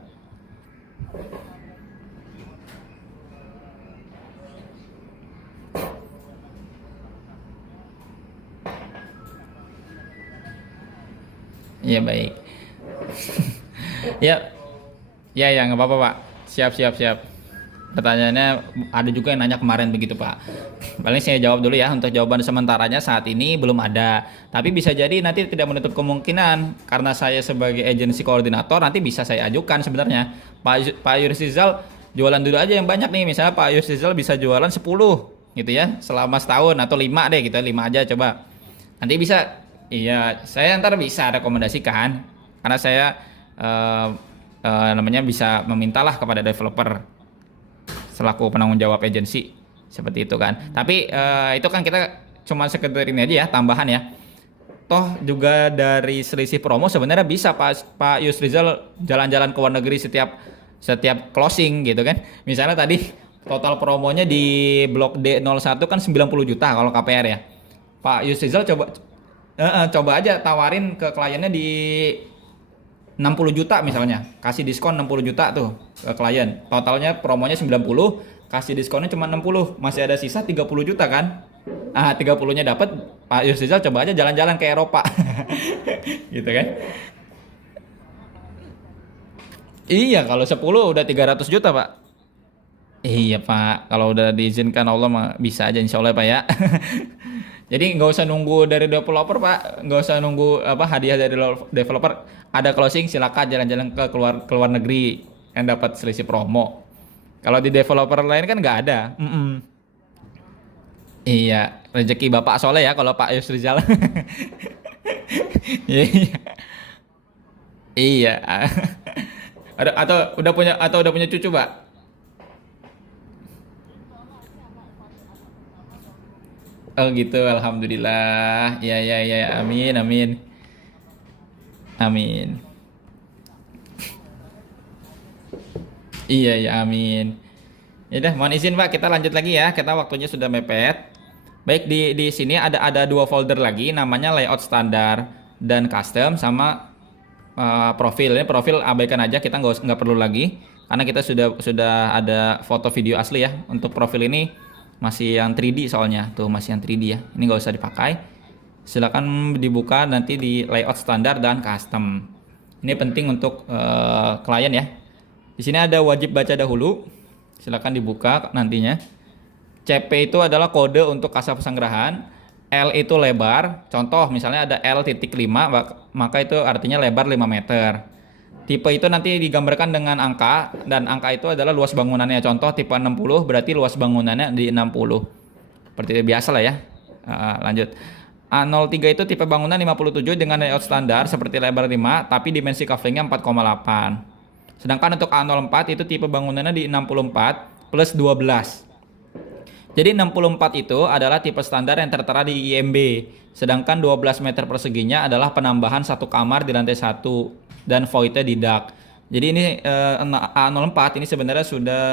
Iya baik. Ya, ya ya nggak apa-apa Pak. Siap siap siap. Pertanyaannya ada juga yang nanya kemarin begitu Pak. Paling saya jawab dulu ya, untuk jawaban sementaranya saat ini belum ada. Tapi bisa jadi nanti tidak menutup kemungkinan karena saya sebagai agensi koordinator nanti bisa saya ajukan sebenarnya. Pak Yurizal jualan dulu aja yang banyak nih. Misalnya Pak Yurizal bisa jualan 10 gitu ya selama setahun atau 5 deh gitu, 5 aja coba. Nanti bisa, iya saya ntar bisa rekomendasikan karena saya eh, namanya bisa memintalah kepada developer selaku penanggung jawab agensi seperti itu kan. Tapi itu kan kita cuma sekedar ini aja ya, tambahan ya. Toh juga dari selisih promo sebenarnya bisa Pak Yusrizal jalan-jalan ke luar negeri setiap setiap closing gitu kan. Misalnya tadi total promonya di blok D01 kan 90 juta kalau KPR ya. Pak Yusrizal coba aja tawarin ke kliennya di 60 juta misalnya, kasih diskon 60 juta tuh ke klien. Totalnya promonya 90, kasih diskonnya cuma 60, masih ada sisa 30 juta kan? 30-nya dapat, Pak Yusrizal coba aja jalan-jalan ke Eropa. Gitu kan? Iya, kalau 10 udah 300 juta, Pak. Iya, Pak. Kalau udah diizinkan Allah mah bisa aja insya Allah, Pak ya. Jadi nggak usah nunggu dari developer Pak, nggak usah nunggu apa hadiah dari developer. Ada closing silakan jalan-jalan ke keluar negeri yang dapat selisih promo. Kalau di developer lain kan nggak ada. Iya, rezeki Bapak Soleh ya kalau Pak Yusrizal. Iya, iya. Atau udah punya cucu Pak? Oh gitu, alhamdulillah. Ya ya ya, amin amin amin. Iya ya, amin. Ya udah, mohon izin Pak, kita lanjut lagi ya. Kita waktunya sudah mepet. Baik, di sini ada 2 folder lagi, namanya layout standar dan custom, sama profil. Ini profil abaikan aja, kita nggak perlu lagi karena kita sudah ada foto video asli ya. Untuk profil ini masih yang 3D soalnya, tuh masih yang 3D ya. Ini nggak usah dipakai. Silakan dibuka nanti di layout standar dan custom. Ini penting untuk klien ya. Di sini ada wajib baca dahulu. Silakan dibuka nantinya. CP itu adalah kode untuk kasa pesanggerahan. L itu lebar. Contoh misalnya ada L.5, maka itu artinya lebar 5 meter. Tipe itu nanti digambarkan dengan angka, dan angka itu adalah luas bangunannya. Contoh tipe 60 berarti luas bangunannya di 60. Seperti biasa lah ya. Lanjut. A03 itu tipe bangunan 57 dengan layout standar seperti lebar 5, tapi dimensi coveringnya 4,8. Sedangkan untuk A04 itu tipe bangunannya di 64 plus 12. Jadi 64 itu adalah tipe standar yang tertera di IMB. Sedangkan 12 meter perseginya adalah penambahan satu kamar di lantai 1 dan voidnya di dak. Jadi ini A04 ini sebenarnya sudah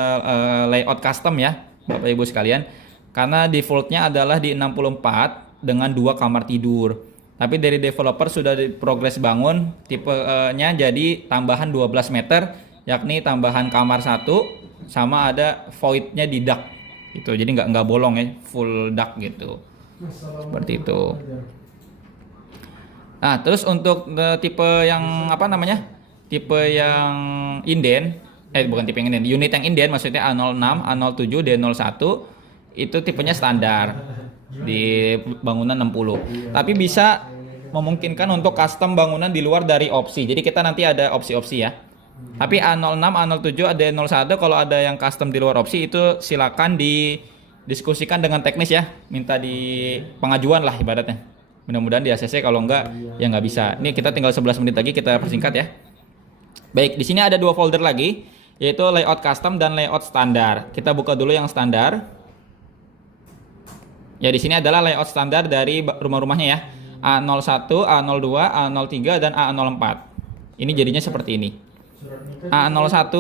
layout custom ya Bapak Ibu sekalian. Karena defaultnya adalah di 64 dengan 2 kamar tidur. Tapi dari developer sudah progres bangun tipenya jadi tambahan 12 meter, yakni tambahan kamar 1 sama ada voidnya di dak. Gitu. Jadi nggak bolong ya, full duct gitu. Seperti itu. Nah, terus untuk tipe yang apa namanya? Tipe yang inden, bukan tipe yang inden, unit yang inden maksudnya A06, A07, D01 itu tipenya standar di bangunan 60. Tapi bisa memungkinkan untuk custom bangunan di luar dari opsi. Jadi kita nanti ada opsi-opsi ya. Tapi A06, A07, D01 kalau ada yang custom di luar opsi itu silakan didiskusikan dengan teknis ya. Minta di pengajuan lah ibaratnya. Mudah-mudahan di ACC, kalau enggak ya nggak bisa. Ini kita tinggal 11 menit lagi, kita persingkat ya. Baik, di sini ada 2 folder lagi, yaitu layout custom dan layout standar. Kita buka dulu yang standar. Ya, di sini adalah layout standar dari rumah-rumahnya ya. A01, A02, A03 dan A04. Ini jadinya seperti ini. A01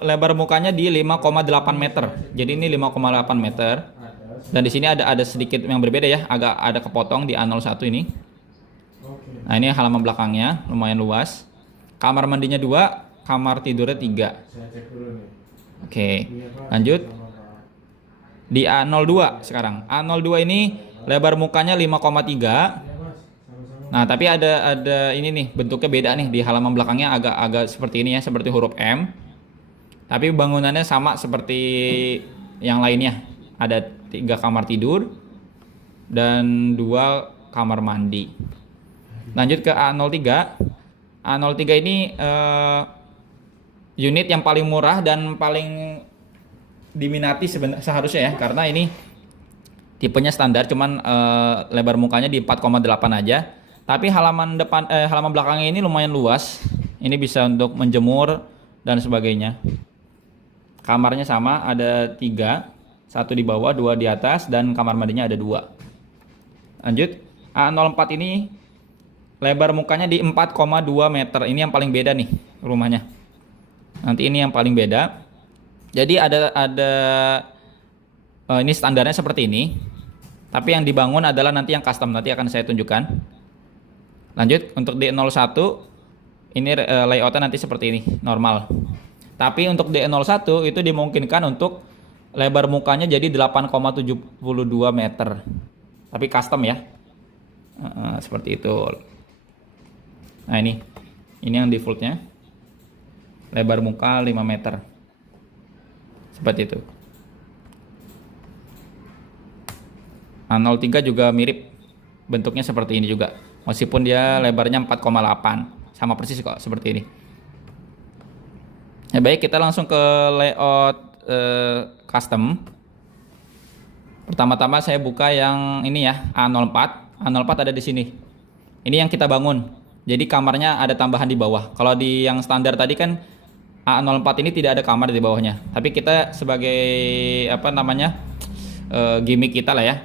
lebar mukanya di 5,8 meter. Jadi ini 5,8 meter. Dan di sini ada sedikit yang berbeda ya, agak ada kepotong di A01 ini. Nah, ini halaman belakangnya lumayan luas. Kamar mandinya 2, kamar tidurnya 3. Oke, lanjut. Di A02 sekarang. A02 ini lebar mukanya 5,3. Nah, tapi ada ini nih, bentuknya beda nih, di halaman belakangnya agak seperti ini ya, seperti huruf M. Tapi bangunannya sama seperti yang lainnya. Ada 3 kamar tidur dan 2 kamar mandi. Lanjut ke A03. A03 ini unit yang paling murah dan paling diminati seharusnya ya, karena ini tipenya standar, cuman lebar mukanya di 4,8 aja. Tapi halaman belakangnya ini lumayan luas. Ini bisa untuk menjemur dan sebagainya. Kamarnya sama, ada 3, 1 di bawah, 2 di atas, dan kamar mandinya ada 2. Lanjut, A04 ini lebar mukanya di 4,2 meter. Ini yang paling beda nih rumahnya. Nanti ini yang paling beda. Jadi ini standarnya seperti ini. Tapi yang dibangun adalah nanti yang custom, nanti akan saya tunjukkan. Lanjut, untuk D01 ini layoutnya nanti seperti ini, normal. Tapi untuk D01 itu dimungkinkan untuk lebar mukanya jadi 8,72 meter. Tapi custom ya. Seperti itu. Nah, ini yang defaultnya. Lebar muka 5 meter. Seperti itu. A03 juga mirip. Bentuknya seperti ini juga. Meskipun dia lebarnya 4,8. Sama persis kok, seperti ini. Ya, baik, kita langsung ke layout custom. Pertama-tama saya buka yang ini ya, A04. A04 ada di sini. Ini yang kita bangun. Jadi kamarnya ada tambahan di bawah. Kalau di yang standar tadi kan A04 ini tidak ada kamar di bawahnya. Tapi kita sebagai apa namanya gimmick kita lah ya,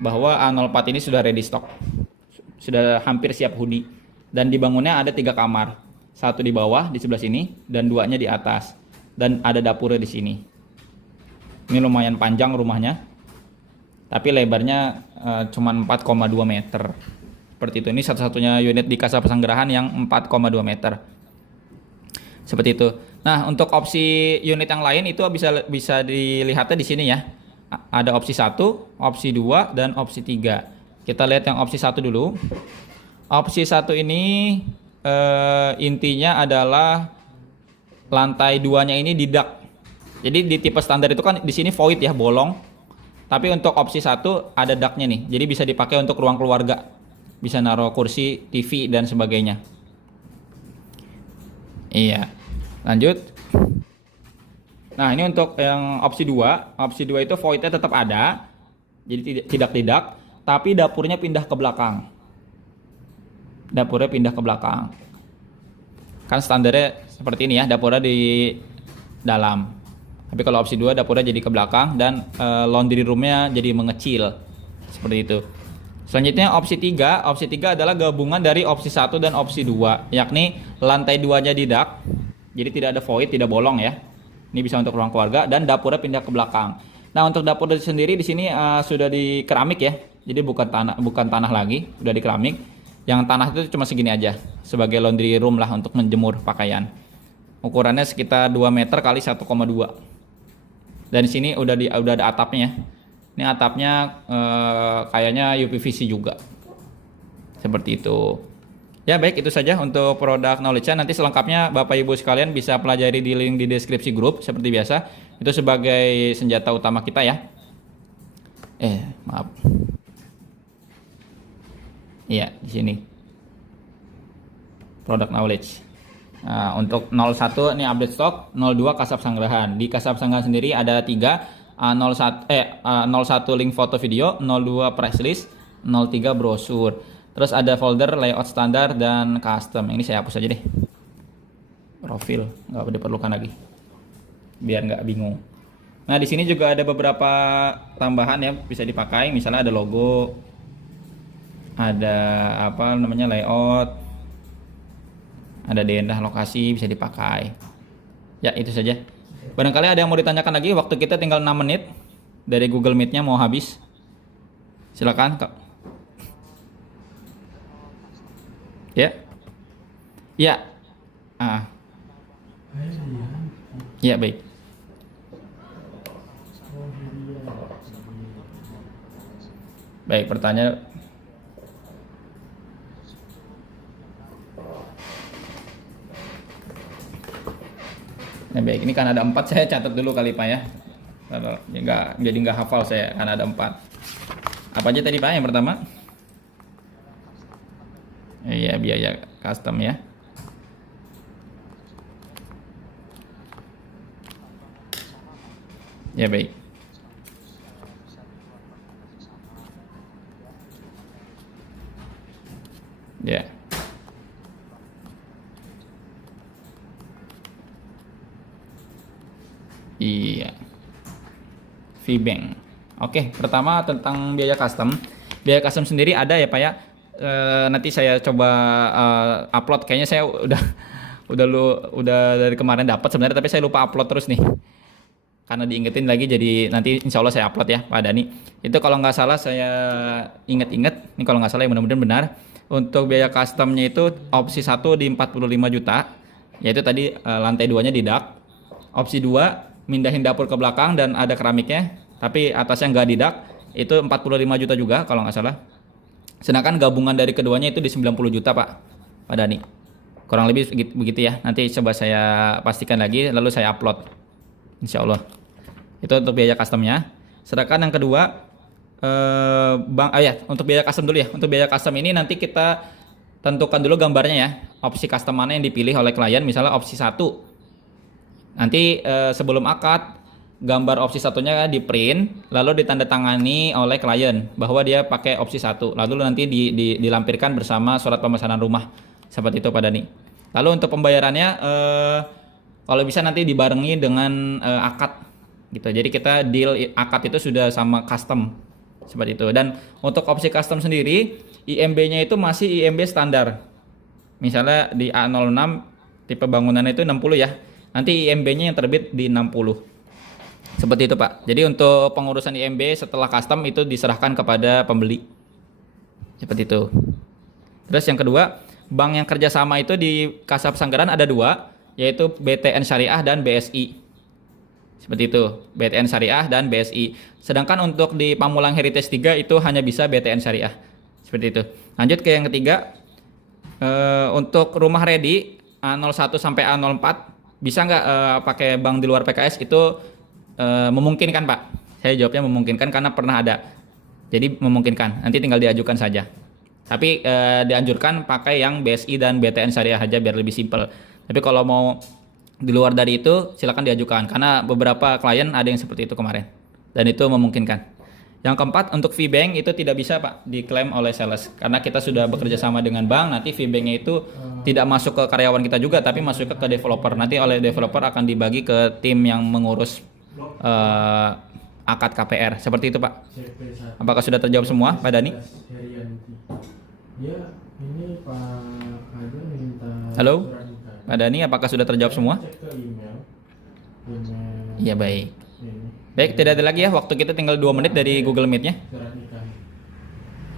bahwa A04 ini sudah ready stock, sudah hampir siap huni, dan dibangunnya ada 3 kamar, 1 di bawah di sebelah sini dan 2-nya di atas, dan ada dapurnya di sini. Ini lumayan panjang rumahnya, tapi lebarnya cuma 4,2 meter. Seperti itu. Ini satu-satunya unit di Kasa Pesanggerahan yang 4,2 meter. Seperti itu. Nah, untuk opsi unit yang lain itu bisa dilihatnya di sini ya. Ada opsi 1, opsi 2, dan opsi 3. Kita lihat yang opsi 1 dulu. Opsi 1 ini intinya adalah lantai 2-nya ini didak. Jadi di tipe standar itu kan di sini void ya, bolong. Tapi untuk opsi 1 ada daknya nih. Jadi bisa dipakai untuk ruang keluarga. Bisa naruh kursi, TV dan sebagainya. Iya. Lanjut. Nah, ini untuk yang opsi 2. Opsi 2 itu voidnya tetap ada. Jadi tidak didak, tapi dapurnya pindah ke belakang. Dapurnya pindah ke belakang. Kan standarnya seperti ini ya, dapurnya di dalam. Tapi kalau opsi 2 dapurnya jadi ke belakang dan laundry roomnya jadi mengecil. Seperti itu. Selanjutnya opsi 3. Opsi 3 adalah gabungan dari opsi 1 dan opsi 2, yakni lantai 2-nya didak. Jadi tidak ada void, tidak bolong ya. Ini bisa untuk ruang keluarga dan dapurnya pindah ke belakang. Nah, untuk dapur sendiri di sini sudah di keramik ya. Jadi bukan tanah lagi, sudah di keramik. Yang tanah itu cuma segini aja sebagai laundry room lah untuk menjemur pakaian. Ukurannya sekitar 2 meter kali 1,2. Dan di sini udah ada atapnya. Ini atapnya kayaknya UPVC juga. Seperti itu. Ya baik, itu saja untuk produk knowledge. Nanti selengkapnya Bapak Ibu sekalian bisa pelajari di link di deskripsi grup seperti biasa. Itu sebagai senjata utama kita ya. Maaf. Iya, di sini. Product knowledge. Nah, untuk 01 ini update stok, 02 kasap sanggrahan. Di kasap sanggrahan sendiri ada 3, 01 link foto video, 02 press list, 03 brosur. Terus ada folder layout standar dan custom. Ini saya hapus aja deh. Profil nggak diperlukan lagi, biar nggak bingung. Nah, di sini juga ada beberapa tambahan ya bisa dipakai. Misalnya ada logo, ada apa namanya layout, ada dendah lokasi bisa dipakai. Ya itu saja. Barangkali ada yang mau ditanyakan lagi. Waktu kita tinggal 6 menit dari Google Meet-nya mau habis. Silakan Kak. Ya. Ya. Ya baik. Baik, pertanyaan. Nah, baik, ini kan ada 4, saya catat dulu kali Pak ya. Jadi nggak hafal saya, kan ada 4. Apa aja tadi Pak yang pertama? Iya, biaya custom ya. Ya baik. Ya. Iya. VBank. Oke, pertama tentang biaya custom. Biaya custom sendiri ada ya Pak ya. Nanti saya coba upload. Kayaknya saya udah dari kemarin dapat sebenarnya, tapi saya lupa upload terus nih. Karena diingetin lagi, jadi nanti insya Allah saya upload ya Pak Dani. Itu kalau nggak salah saya inget-inget. Ini kalau nggak salah ya, mudah-mudahan benar. Untuk biaya customnya itu opsi 1 di 45 juta. Yaitu tadi lantai 2-nya didak. Opsi 2 mindahin dapur ke belakang dan ada keramiknya. Tapi atasnya nggak didak. Itu 45 juta juga kalau nggak salah. Sedangkan gabungan dari keduanya itu di 90 juta Pak Dani. Kurang lebih begitu ya. Nanti coba saya pastikan lagi lalu saya upload. Insya Allah. Itu untuk biaya customnya. Sedangkan yang kedua untuk biaya custom dulu ya. Untuk biaya custom ini nanti kita tentukan dulu gambarnya ya. Opsi custom mana yang dipilih oleh klien. Misalnya opsi 1. Nanti sebelum akad gambar opsi 1-nya di print lalu ditandatangani oleh klien bahwa dia pakai opsi 1. Lalu nanti dilampirkan bersama surat pemesanan rumah. Seperti itu Pak Dani. Lalu untuk pembayarannya kalau bisa nanti dibarengi dengan akad gitu. Jadi kita deal akad itu sudah sama custom. Seperti itu. Dan untuk opsi custom sendiri IMB-nya itu masih IMB standar. Misalnya di A06 tipe bangunannya itu 60 ya. Nanti IMB-nya yang terbit di 60. Seperti itu Pak. Jadi untuk pengurusan IMB setelah custom itu diserahkan kepada pembeli. Seperti itu. Terus yang kedua, bank yang kerjasama itu di Kasab Sanggaran ada 2, yaitu BTN Syariah dan BSI. Seperti itu, BTN Syariah dan BSI. Sedangkan untuk di Pamulang Heritage 3 itu hanya bisa BTN Syariah. Seperti itu. Lanjut ke yang ketiga. Untuk rumah ready A01 sampai A04 bisa nggak pakai bank di luar PKS? Itu memungkinkan Pak. Saya jawabnya memungkinkan karena pernah ada. Jadi memungkinkan. Nanti tinggal diajukan saja. Tapi dianjurkan pakai yang BSI dan BTN Syariah aja biar lebih simpel. Tapi kalau mau di luar dari itu silakan diajukan karena beberapa klien ada yang seperti itu kemarin dan itu memungkinkan. Yang keempat, untuk fee bank itu tidak bisa Pak diklaim oleh sales karena kita sudah bekerja sama dengan bank. Nanti fee banknya itu tidak masuk ke karyawan kita juga tapi masuk ke developer. Nanti oleh developer akan dibagi ke tim yang mengurus akad KPR. Seperti itu Pak. Apakah sudah terjawab semua Pak Dani? Halo Pak Dani, apakah sudah terjawab semua? Iya baik. Baik, tidak ada lagi ya, waktu kita tinggal 2 menit dari Google Meet-nya.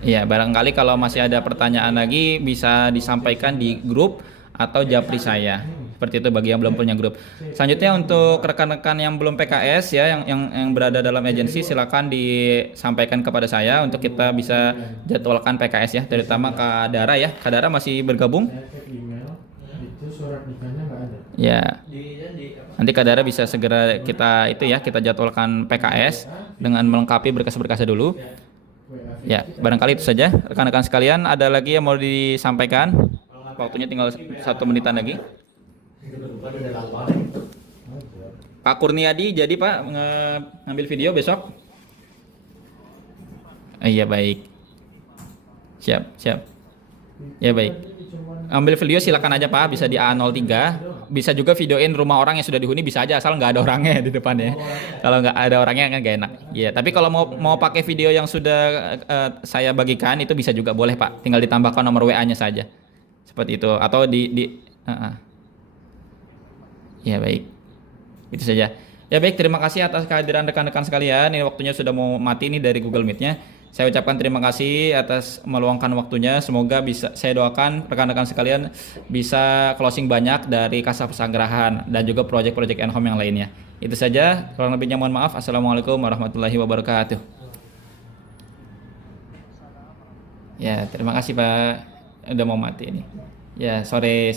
Iya, barangkali kalau masih ada pertanyaan lagi bisa disampaikan di grup atau japri saya. Seperti itu bagi yang belum punya grup. Selanjutnya untuk rekan-rekan yang belum PKS ya, yang berada dalam agensi silakan disampaikan kepada saya untuk kita bisa jadwalkan PKS ya, terutama Kak Dara ya. Kak Dara masih bergabung? Ya. Nanti Kak Dara bisa segera kita jadwalkan PKS dengan melengkapi berkas-berkasnya dulu. Ya, barangkali itu saja. Rekan-rekan sekalian, ada lagi yang mau disampaikan? Waktunya tinggal 1 menitan lagi. Pak Kurniadi, jadi Pak ngambil video besok? Iya baik. Siap. Ya baik. Ambil video silakan aja Pak, bisa di A03. Bisa juga videoin rumah orang yang sudah dihuni, bisa aja asal nggak ada orangnya di depannya. Kalau nggak ada orangnya kan nggak enak. Ya, tapi kalau mau pakai video yang sudah saya bagikan itu bisa juga boleh Pak. Tinggal ditambahkan nomor WA-nya saja. Seperti itu atau Ya baik. Itu saja. Ya baik, terima kasih atas kehadiran rekan-rekan sekalian. Ini waktunya sudah mau mati nih dari Google Meet-nya. Saya ucapkan terima kasih atas meluangkan waktunya. Semoga bisa, saya doakan rekan-rekan sekalian bisa closing banyak dari Kasa Pesanggerahan dan juga proyek-proyek N-Home yang lainnya. Itu saja, kurang lebihnya mohon maaf. Assalamualaikum warahmatullahi wabarakatuh. Ya, terima kasih Pak. Udah mau mati ini. Ya, sore.